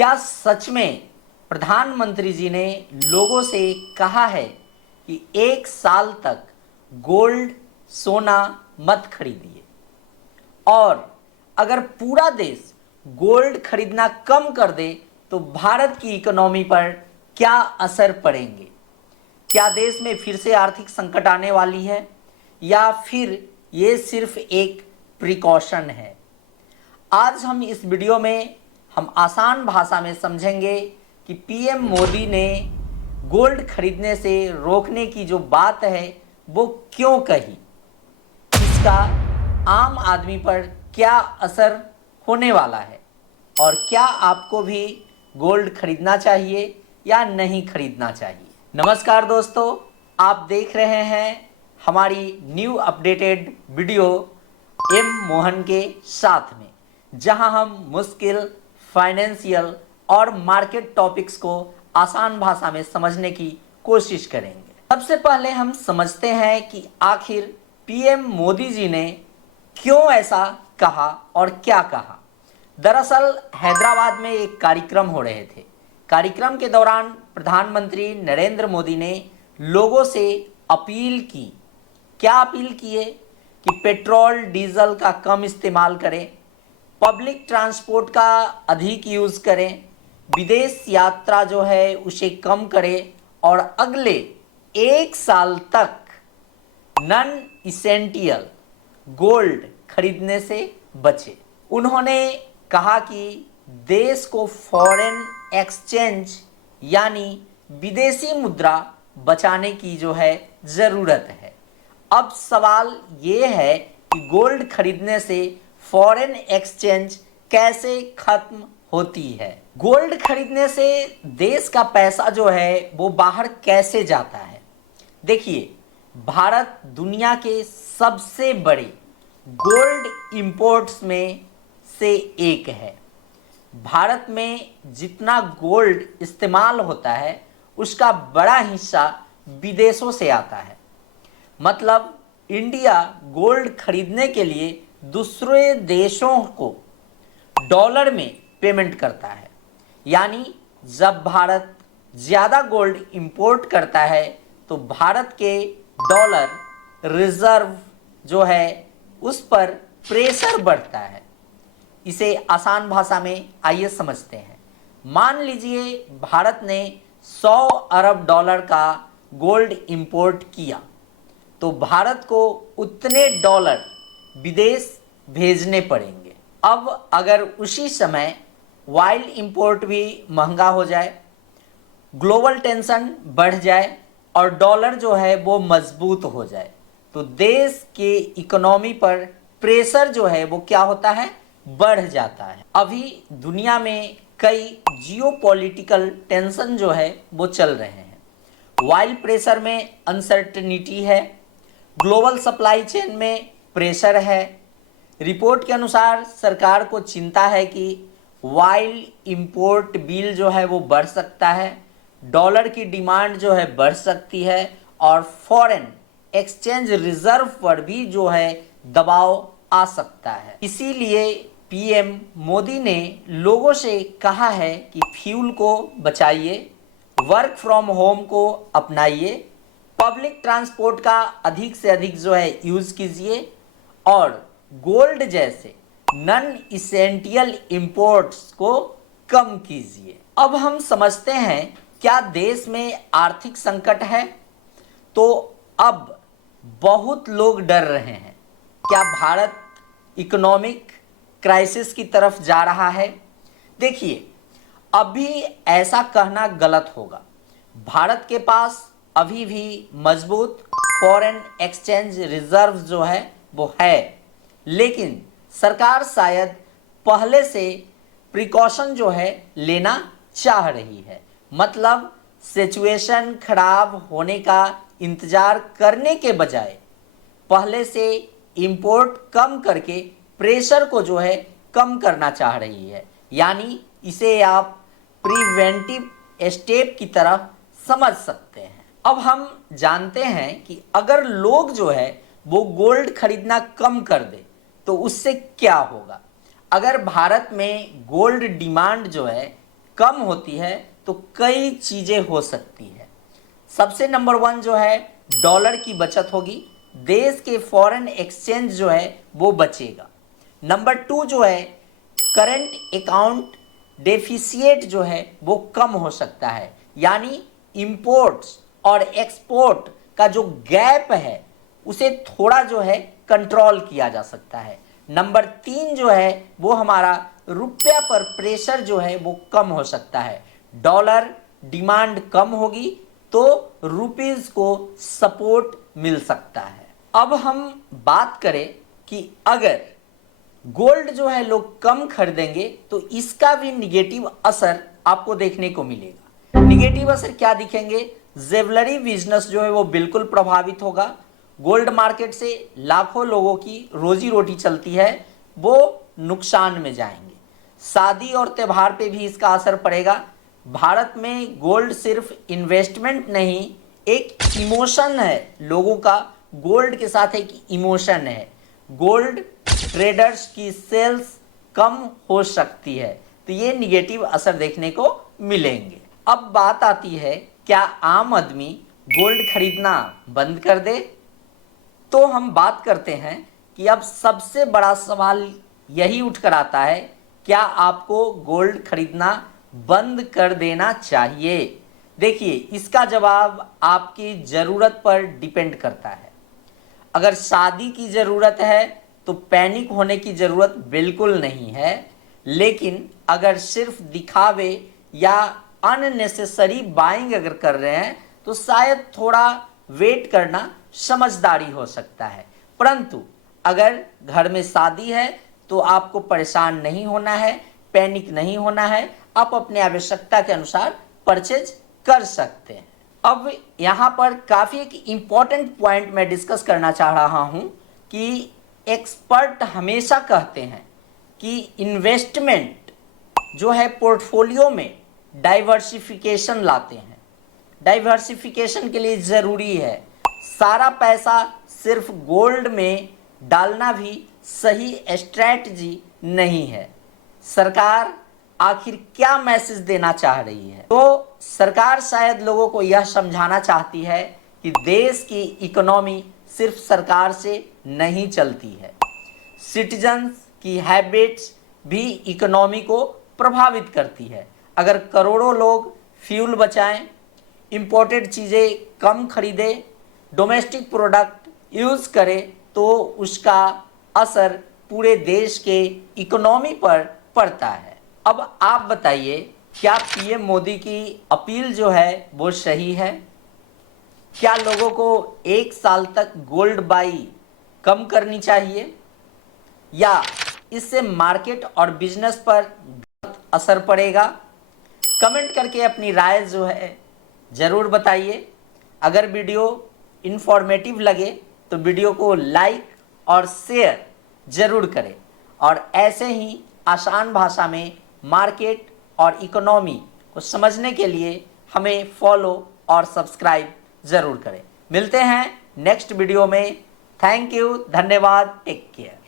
क्या सच में प्रधानमंत्री जी ने लोगों से कहा है कि 1 साल तक गोल्ड सोना मत खरीदिए, और अगर पूरा देश गोल्ड खरीदना कम कर दे तो भारत की इकोनॉमी पर क्या असर पड़ेंगे? क्या देश में फिर से आर्थिक संकट आने वाली है या फिर ये सिर्फ एक प्रिकॉशन है? आज हम इस वीडियो में हम आसान भाषा में समझेंगे कि पीएम मोदी ने गोल्ड खरीदने से रोकने की जो बात है वो क्यों कही, इसका आम आदमी पर क्या असर होने वाला है, और क्या आपको भी गोल्ड खरीदना चाहिए या नहीं खरीदना चाहिए। नमस्कार दोस्तों, आप देख रहे हैं हमारी new updated video M Mohan के साथ में, जहां हम मुश्किल फाइनेंशियल और मार्केट टॉपिक्स को आसान भाषा में समझने की कोशिश करेंगे। सबसे पहले हम समझते हैं कि आखिर पीएम मोदी जी ने क्यों ऐसा कहा और क्या कहा। दरअसल हैदराबाद में एक कार्यक्रम हो रहे थे। कार्यक्रम के दौरान प्रधानमंत्री नरेंद्र मोदी ने लोगों से अपील की। क्या अपील किए? कि पेट्रोल डीजल का कम इस्तेमाल करें, पब्लिक ट्रांसपोर्ट का अधिक यूज़ करें, विदेश यात्रा जो है उसे कम करें, और अगले 1 साल तक नॉन इसेंशियल गोल्ड खरीदने से बचे। उन्होंने कहा कि देश को फॉरेन एक्सचेंज यानी विदेशी मुद्रा बचाने की जो है ज़रूरत है। अब सवाल ये है कि गोल्ड खरीदने से फॉरेन एक्सचेंज कैसे खत्म होती है? गोल्ड खरीदने से देश का पैसा जो है वो बाहर कैसे जाता है? देखिए, भारत दुनिया के सबसे बड़े गोल्ड इंपोर्ट्स में से एक है। भारत में जितना गोल्ड इस्तेमाल होता है उसका बड़ा हिस्सा विदेशों से आता है। मतलब इंडिया गोल्ड खरीदने के लिए दूसरे देशों को डॉलर में पेमेंट करता है। यानी जब भारत ज़्यादा गोल्ड इंपोर्ट करता है तो भारत के डॉलर रिजर्व जो है उस पर प्रेशर बढ़ता है। इसे आसान भाषा में आइए समझते हैं। मान लीजिए भारत ने 100 अरब डॉलर का गोल्ड इंपोर्ट किया, तो भारत को उतने डॉलर विदेश भेजने पड़ेंगे। अब अगर उसी समय ऑयल इंपोर्ट भी महंगा हो जाए, ग्लोबल टेंशन बढ़ जाए और डॉलर जो है वो मजबूत हो जाए, तो देश के इकोनॉमी पर प्रेशर जो है वो क्या होता है? बढ़ जाता है। अभी दुनिया में कई जियोपॉलिटिकल टेंशन जो है वो चल रहे हैं। ऑयल प्रेशर में अनसर्टेनिटी है, ग्लोबल सप्लाई चेन में प्रेशर है। रिपोर्ट के अनुसार सरकार को चिंता है कि ऑयल इंपोर्ट बिल जो है वो बढ़ सकता है, डॉलर की डिमांड जो है बढ़ सकती है, और फॉरेन एक्सचेंज रिजर्व पर भी जो है दबाव आ सकता है। इसीलिए पीएम मोदी ने लोगों से कहा है कि फ्यूल को बचाइए, वर्क फ्रॉम होम को अपनाइए, पब्लिक ट्रांसपोर्ट का अधिक से अधिक जो है यूज़ कीजिए, और गोल्ड जैसे नॉन इसेंशियल इंपोर्ट्स को कम कीजिए। अब हम समझते हैं क्या देश में आर्थिक संकट है? तो अब बहुत लोग डर रहे हैं, क्या भारत इकोनॉमिक क्राइसिस की तरफ जा रहा है? देखिए, अभी ऐसा कहना गलत होगा। भारत के पास अभी भी मजबूत फॉरेन एक्सचेंज रिजर्व जो है वो है, लेकिन सरकार शायद पहले से प्रिकॉशन जो है लेना चाह रही है। मतलब सिचुएशन खराब होने का इंतज़ार करने के बजाय पहले से इंपोर्ट कम करके प्रेशर को जो है कम करना चाह रही है। यानी इसे आप प्रिवेंटिव स्टेप की तरह समझ सकते हैं। अब हम जानते हैं कि अगर लोग जो है वो गोल्ड खरीदना कम कर दे तो उससे क्या होगा। अगर भारत में गोल्ड डिमांड जो है कम होती है तो कई चीजें हो सकती है। सबसे नंबर 1 जो है डॉलर की बचत होगी, देश के फॉरेन एक्सचेंज जो है वो बचेगा। नंबर 2 जो है करंट अकाउंट डेफिसिएट जो है वो कम हो सकता है, यानी इंपोर्ट्स और एक्सपोर्ट का जो गैप है उसे थोड़ा जो है कंट्रोल किया जा सकता है। नंबर 3 जो है वो हमारा रुपया पर प्रेशर जो है वो कम हो सकता है। डॉलर डिमांड कम होगी तो रुपीस को सपोर्ट मिल सकता है। अब हम बात करें कि अगर गोल्ड जो है लोग कम खरीदेंगे तो इसका भी निगेटिव असर आपको देखने को मिलेगा। निगेटिव असर क्या दिखेंगे? ज्वेलरी बिजनेस जो है वो बिल्कुल प्रभावित होगा। गोल्ड मार्केट से लाखों लोगों की रोजी रोटी चलती है, वो नुकसान में जाएंगे। शादी और त्योहार पे भी इसका असर पड़ेगा। भारत में गोल्ड सिर्फ इन्वेस्टमेंट नहीं, एक इमोशन है। लोगों का गोल्ड के साथ एक इमोशन है। गोल्ड ट्रेडर्स की सेल्स कम हो सकती है, तो ये निगेटिव असर देखने को मिलेंगे। अब बात आती है, क्या आम आदमी गोल्ड खरीदना बंद कर दे? तो हम बात करते हैं कि अब सबसे बड़ा सवाल यही उठकर आता है, क्या आपको गोल्ड खरीदना बंद कर देना चाहिए? देखिए, इसका जवाब आपकी ज़रूरत पर डिपेंड करता है। अगर शादी की ज़रूरत है तो पैनिक होने की ज़रूरत बिल्कुल नहीं है, लेकिन अगर सिर्फ दिखावे या अननेसेसरी बाइंग अगर कर रहे हैं तो शायद थोड़ा वेट करना समझदारी हो सकता है। परंतु अगर घर में शादी है तो आपको परेशान नहीं होना है, पैनिक नहीं होना है। आप अपने आवश्यकता के अनुसार परचेज कर सकते हैं। अब यहाँ पर काफ़ी एक इम्पॉर्टेंट पॉइंट मैं डिस्कस करना चाह रहा हूँ कि एक्सपर्ट हमेशा कहते हैं कि इन्वेस्टमेंट जो है पोर्टफोलियो में डाइवर्सिफिकेशन लाते हैं। डाइवर्सिफिकेशन के लिए ज़रूरी है, सारा पैसा सिर्फ गोल्ड में डालना भी सही स्ट्रैटेजी नहीं है। सरकार आखिर क्या मैसेज देना चाह रही है? तो सरकार शायद लोगों को यह समझाना चाहती है कि देश की इकोनॉमी सिर्फ सरकार से नहीं चलती है, सिटीजन्स की हैबिट्स भी इकोनॉमी को प्रभावित करती है। अगर करोड़ों लोग फ्यूल बचाएं, इंपोर्टेड चीज़ें कम खरीदें, डोमेस्टिक प्रोडक्ट यूज़ करें, तो उसका असर पूरे देश के इकोनॉमी पर पड़ता है। अब आप बताइए, क्या पीएम मोदी की अपील जो है वो सही है? क्या लोगों को 1 साल तक गोल्ड बाई कम करनी चाहिए, या इससे मार्केट और बिजनेस पर गलत असर पड़ेगा? कमेंट करके अपनी राय जो है ज़रूर बताइए। अगर वीडियो इन्फॉर्मेटिव लगे तो वीडियो को लाइक और शेयर ज़रूर करें, और ऐसे ही आसान भाषा में मार्केट और इकोनॉमी को समझने के लिए हमें फॉलो और सब्सक्राइब ज़रूर करें। मिलते हैं नेक्स्ट वीडियो में। थैंक यू, धन्यवाद, टेक केयर।